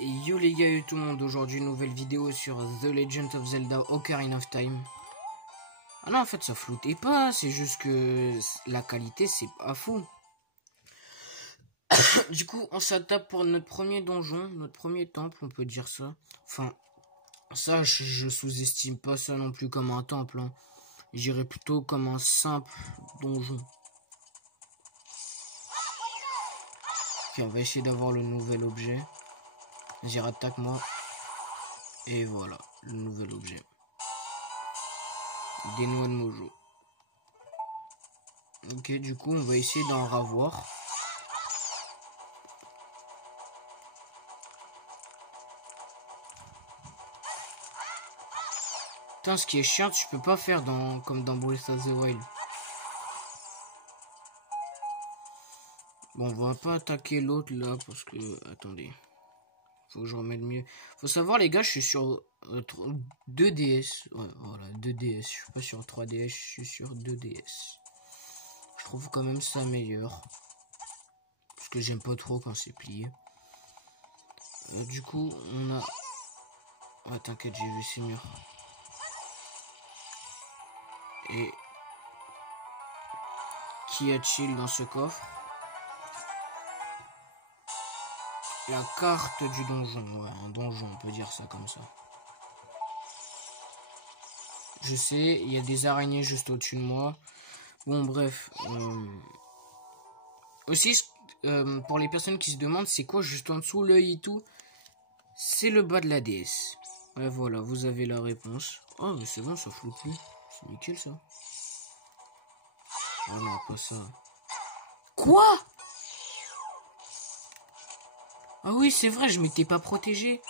Et yo les gars et tout le monde, aujourd'hui nouvelle vidéo sur The Legend of Zelda Ocarina of Time. Ah non, en fait ça floutait pas, c'est juste que la qualité c'est pas fou. Du coup on s'attaque pour notre premier donjon, notre premier temple, on peut dire ça. Enfin, ça je sous-estime pas ça non plus comme un temple, hein. J'irais plutôt comme un simple donjon. Ok, on va essayer d'avoir le nouvel objet. Vas-y, attaque-moi. Et voilà, le nouvel objet. Des noix de mojo. Ok, du coup, on va essayer d'en ravoir. Putain, ce qui est chiant, tu peux pas faire comme dans Breath of the Wild. Bon, on va pas attaquer l'autre là, parce que... Attendez. Faut que je remette mieux. Faut savoir, les gars, je suis sur 2 DS. Ouais, voilà, 2 DS. Je suis pas sur 3 DS, je suis sur 2 DS. Je trouve quand même ça meilleur. Parce que j'aime pas trop quand c'est plié. Du coup, on a... Ah, t'inquiète, j'ai vu ces murs. Et... Qu'y a-t-il dans ce coffre? La carte du donjon. Ouais, un donjon, on peut dire ça comme ça. Je sais, il y a des araignées juste au-dessus de moi. Bon, bref. Aussi, pour les personnes qui se demandent, c'est quoi juste en dessous l'œil et tout? C'est le bas de la DS. Ouais, voilà, vous avez la réponse. Oh, mais c'est bon, ça flotte plus. C'est nickel, ça. Oh non, pas ça. Quoi? Ah oui, c'est vrai, je m'étais pas protégé.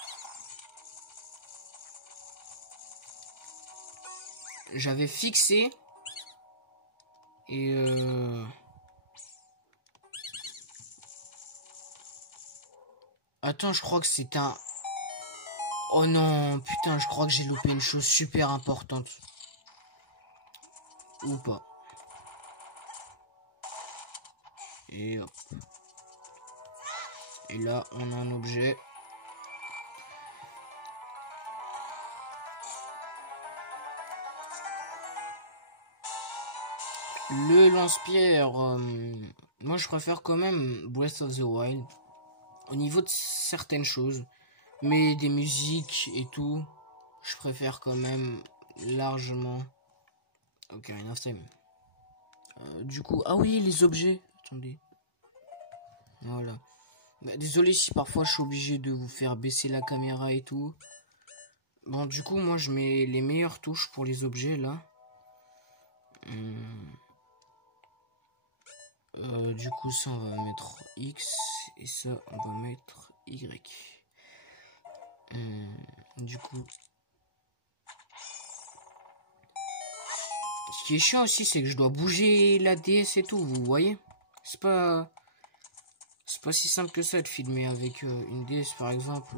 J'avais fixé. Et Attends, je crois que c'est un... Oh non, putain, je crois que j'ai loupé une chose super importante. Ou pas. Et hop. Et là, on a un objet. Le lance-pierre, moi je préfère quand même Breath of the Wild. Au niveau de certaines choses. Mais des musiques et tout, je préfère quand même largement Ocarina of Time. Du coup, ah oui, les objets. Attendez. Voilà. Bah, désolé si parfois je suis obligé de vous faire baisser la caméra et tout. Bon, du coup, moi je mets les meilleures touches pour les objets là. Du coup, ça on va mettre X et ça on va mettre Y. Du coup, ce qui est chiant aussi, c'est que je dois bouger la DS et tout, vous voyez? C'est pas si simple que ça de filmer avec une DS par exemple.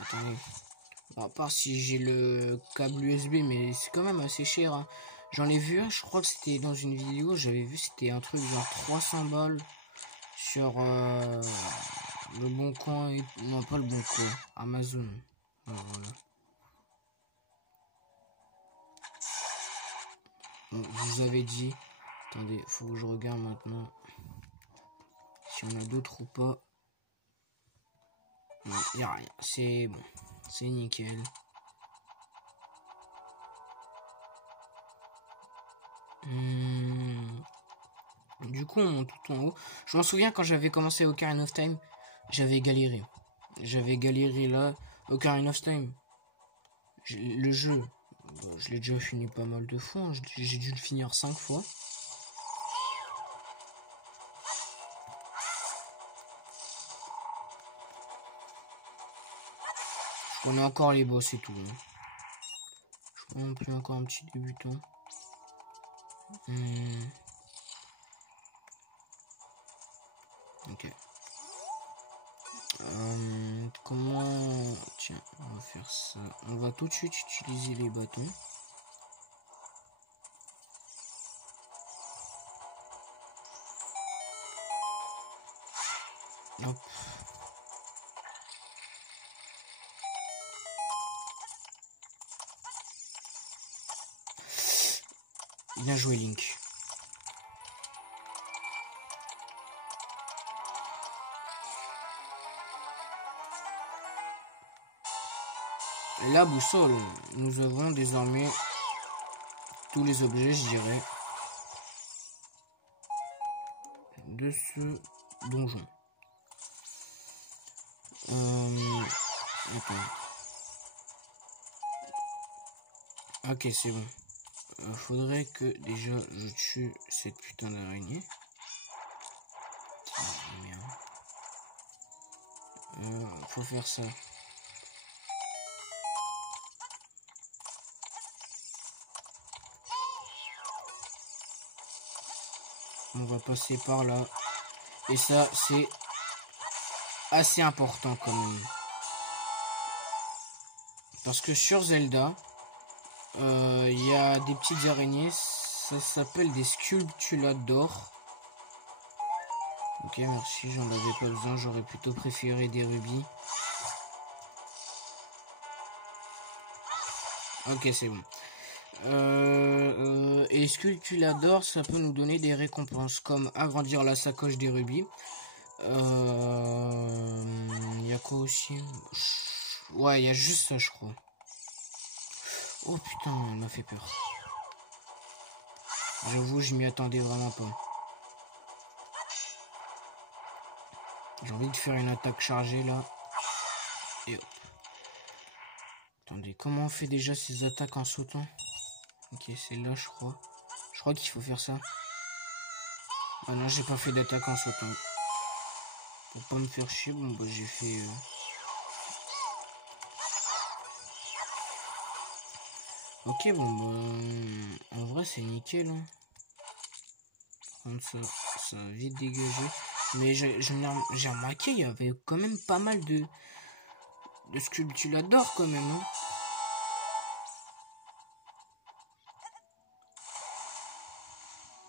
Attendez. Bon, à part si j'ai le câble USB, mais c'est quand même assez cher, hein. J'en ai vu un, je crois que c'était dans une vidéo, j'avais vu, c'était un truc genre 300 balles sur le Bon Coin, et... non pas le Bon Coin, Amazon. Voilà. Bon, je vous avais dit, attendez, faut que je regarde maintenant si on a d'autres ou pas. Non, y a rien, c'est bon, c'est nickel. Du coup, on monte tout en haut. Je m'en souviens quand j'avais commencé Ocarina of Time, j'avais galéré. J'avais galéré là. Ocarina of Time. Le jeu, je l'ai déjà fini pas mal de fois. Hein. J'ai dû le finir 5 fois. Je connais encore les boss et tout. Hein. Je suis pas non plus encore un petit débutant. Ok. Comment... Tiens, on va faire ça. On va tout de suite utiliser les bâtons. Hop. Bien joué, Link. La boussole. Nous avons désormais tous les objets, je dirais, de ce donjon. Attends. Ok, c'est bon. Faudrait que déjà je tue cette putain d'araignée. Faut faire ça. On va passer par là. Et ça, c'est assez important quand même. Parce que sur Zelda, il y a des petites araignées. Ça s'appelle des Sculptulador. Ok, merci, j'en avais pas besoin. J'aurais plutôt préféré des rubis. Ok, c'est bon. Et Sculptulador, ça peut nous donner des récompenses comme agrandir la sacoche des rubis. Il y a quoi aussi? Ouais, il y a juste ça, je crois. Oh putain, elle m'a fait peur. J'avoue, je m'y attendais vraiment pas. J'ai envie de faire une attaque chargée là. Et hop. Attendez, comment on fait déjà ces attaques en sautant? Ok, c'est là, je crois. Je crois qu'il faut faire ça. Ah non, j'ai pas fait d'attaque en sautant. Pour pas me faire chier, bon bah j'ai fait... Ok, bon bah... En vrai, c'est nickel. Hein. Par contre, ça a vite dégagé. Mais j'ai remarqué, il y avait quand même pas mal de Sculptulador quand même. Hein.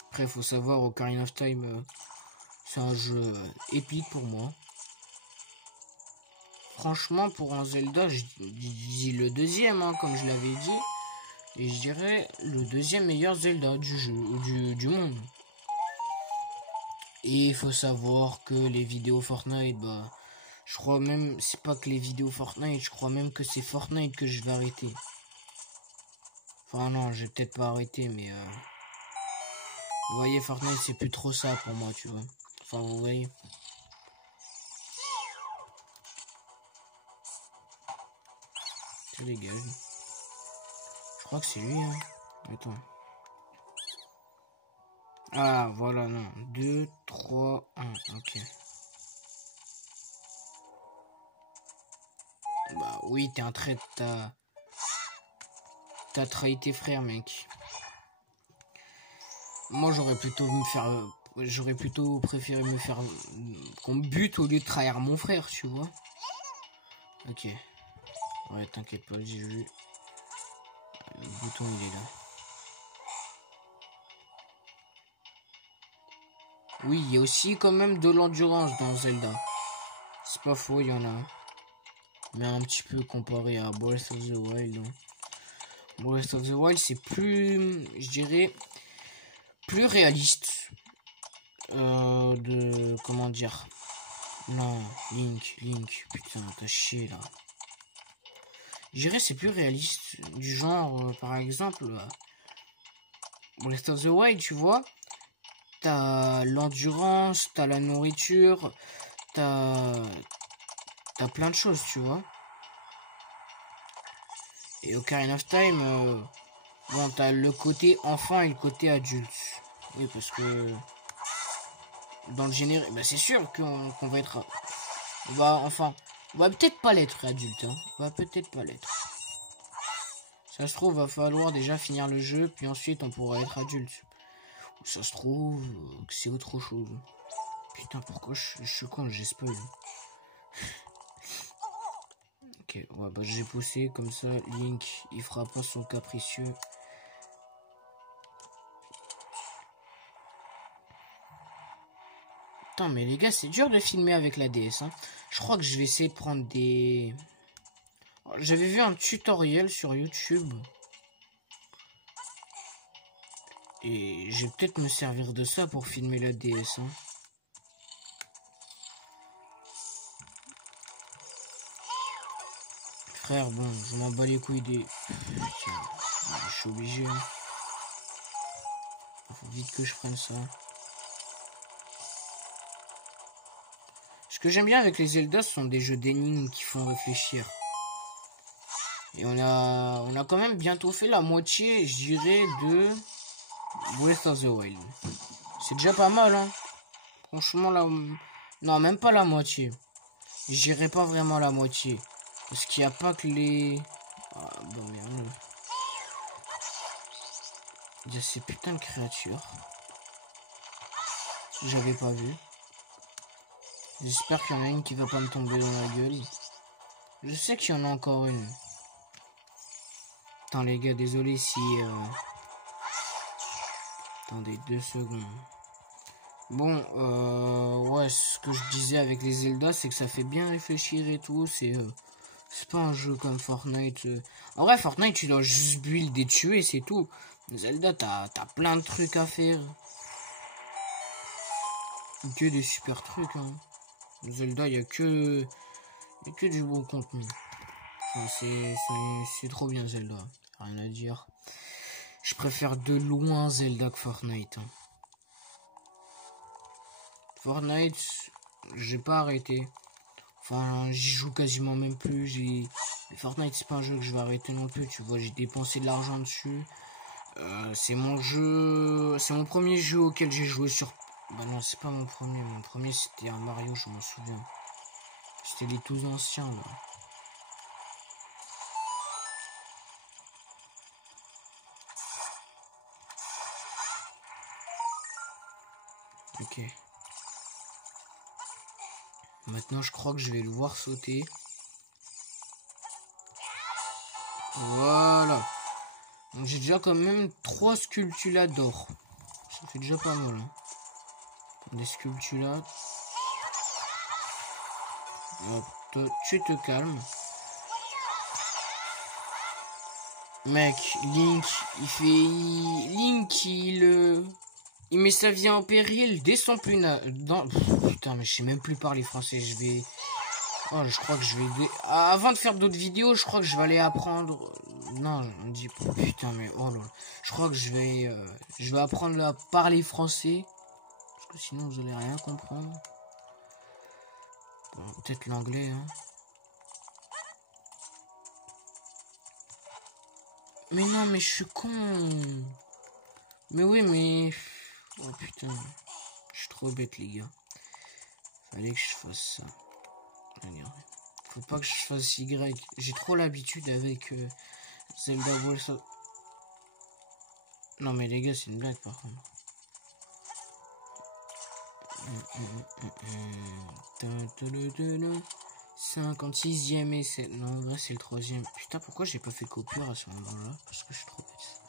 Après, faut savoir, Ocarina of Time, c'est un jeu épique pour moi. Franchement, pour un Zelda, je dis le deuxième, hein, comme je l'avais dit. Et je dirais le deuxième meilleur Zelda du jeu, du monde. Et il faut savoir que les vidéos Fortnite, bah, je crois même, c'est pas que les vidéos Fortnite, je crois même que c'est Fortnite que je vais arrêter. Enfin non, je vais peut-être pas arrêter, mais vous voyez, Fortnite c'est plus trop ça pour moi, tu vois. Enfin, vous voyez. Ça dégage. Je crois que c'est lui, hein. Attends. Ah, voilà, non. 2, 3, 1, ok. Bah oui, t'es un traître, t'as trahi tes frères, mec. Moi, j'aurais plutôt préféré me faire qu'on me bute au lieu de trahir mon frère, tu vois. Ok. Ouais, t'inquiète pas, j'ai vu. Le bouton, il est là. Oui, il y a aussi quand même de l'endurance dans Zelda. C'est pas faux, il y en a. Mais un petit peu comparé à Breath of the Wild. Hein. Breath of the Wild, c'est plus, je dirais, plus réaliste. Comment dire? Non, Link, putain, t'as chié là. Je dirais c'est plus réaliste. Du genre, par exemple, Breath of the Wild, tu vois, t'as l'endurance, t'as la nourriture, t'as plein de choses, tu vois. Et Ocarina of Time, bon, t'as le côté enfant et le côté adulte. Oui, parce que dans le générique, bah c'est sûr qu'on va être... on va peut-être pas l'être adulte, hein. On va peut-être pas l'être. Ça se trouve, va falloir déjà finir le jeu, puis ensuite on pourra être adulte. Ou ça se trouve que c'est autre chose. Putain, pourquoi je suis con, j'ai spoil. Ok, ouais, bah j'ai poussé comme ça, Link, il fera pas son capricieux. Putain, mais les gars, c'est dur de filmer avec la DS. Hein. Je crois que je vais essayer de prendre des... J'avais vu un tutoriel sur YouTube. Et je vais peut-être me servir de ça pour filmer la DS. Hein. Frère, bon, je m'en bats les couilles des... Putain, je suis obligé. Hein. Faut vite que je prenne ça. Ce que j'aime bien avec les Zelda, ce sont des jeux d'énigmes qui font réfléchir. Et on a quand même bientôt fait la moitié, je dirais, de Breath of the Wild. C'est déjà pas mal, hein. Franchement, là... Non, même pas la moitié. Je dirais pas vraiment la moitié. Parce qu'il n'y a pas que les... Ah, bon, merde. Il y a ces putains de créatures. J'avais pas vu. J'espère qu'il y en a une qui va pas me tomber dans la gueule. Je sais qu'il y en a encore une. Attends les gars, désolé si... Attendez 2 secondes. Bon, ouais, ce que je disais avec les Zelda, c'est que ça fait bien réfléchir et tout. C'est pas un jeu comme Fortnite. En vrai, Fortnite, tu dois juste build et tuer, c'est tout. Zelda, t'as plein de trucs à faire. Que des super trucs, hein. Zelda, il y a que du bon contenu. Enfin, c'est trop bien Zelda. Rien à dire. Je préfère de loin Zelda que Fortnite. Hein. Fortnite, j'ai pas arrêté. Enfin, j'y joue quasiment même plus. Fortnite, c'est pas un jeu que je vais arrêter non plus. Tu vois, j'ai dépensé de l'argent dessus. C'est mon jeu. C'est mon premier jeu auquel j'ai joué sur. Bah non, c'est pas mon premier. Mon premier, c'était un Mario, je m'en souviens. C'était les tout anciens, là. Ok. Maintenant, je crois que je vais le voir sauter. Voilà. Donc, j'ai déjà quand même 3 sculptulas d'or. Ça fait déjà pas mal. Hein. Des sculptulas. Hop, toi, tu te calmes. Mec, Link, il met sa vie en péril dès son plus putain, mais je sais même plus parler français. Oh, je crois que je vais... Avant de faire d'autres vidéos, je crois que je vais aller apprendre... Non, on dit... Putain, mais... Oh là là. Je crois que je vais apprendre à parler français. Parce que sinon, vous allez rien comprendre. Bon, peut-être l'anglais, hein. Mais non, mais je suis con. Mais oui, mais... Oh putain. Je suis trop bête, les gars. Fallait que je fasse ça. Regardez. Faut pas que je fasse Y. J'ai trop l'habitude avec Zelda Breath of... Non mais les gars, c'est une blague par contre. 56e essai. Non, en vrai, c'est le 3e. Putain, pourquoi j'ai pas fait coupure à ce moment-là? Parce que je suis trop bête.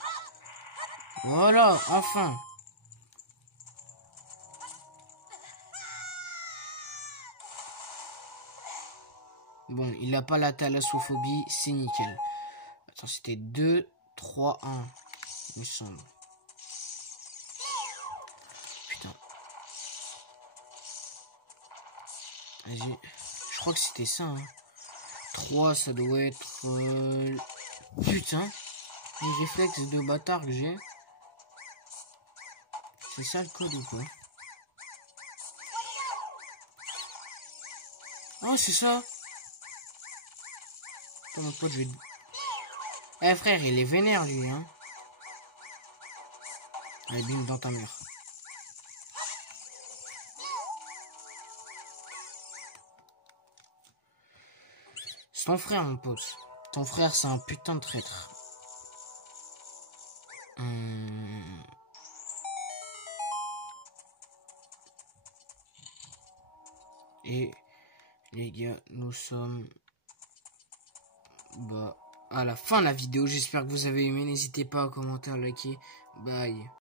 Voilà, enfin. Bon, il a pas la thalassophobie, c'est nickel. Attends, c'était 2, 3, 1. Il me semble. Putain. Vas-y. Je crois que c'était ça. Hein. 3, ça doit être... Putain. Les réflexes de bâtard que j'ai. C'est ça le code ou quoi? Oh, c'est ça. Attends, mon pote, je vais... Eh frère, il est vénère lui, hein. Allez, bim, dans ta mère. C'est ton frère, mon pote. Ton frère, c'est un putain de traître. Et les gars, nous sommes à la fin de la vidéo. J'espère que vous avez aimé. N'hésitez pas à commenter, à liker. Bye.